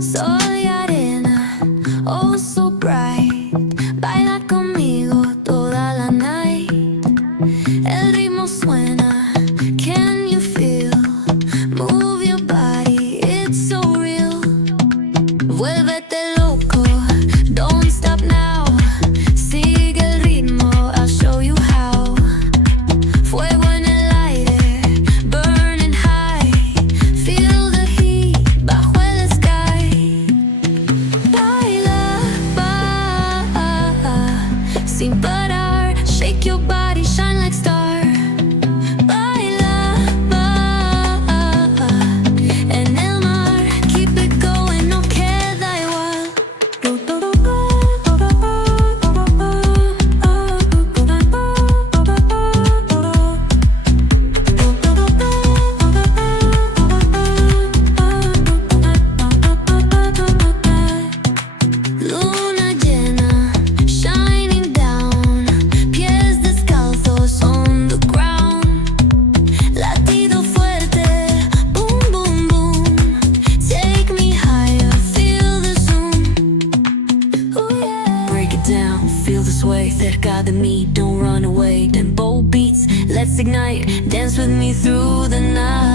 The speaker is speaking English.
Soy arena, oh so bright. Baila conmigo toda la night. El ritmo suena, can you feel? Move your body, it's so real. Vuélvete loco, don't stop now. Sigue el ritmo, I'll show you how. Fuego en el aire, burning high. Feel the heat bajo el sky. Baila, sin parar. Shake your body, shine like star. Baila, en el mar. Keep it going, no queda igual. Luna llena, shining down. Pies descalzos on the ground. Latido fuerte, boom, boom, boom. Take me higher, feel the zoom. Ooh, yeah. Break it down, feel the sway. Cerca de mí, don't run away. Tempo beats, let's ignite. Dance with me through the night.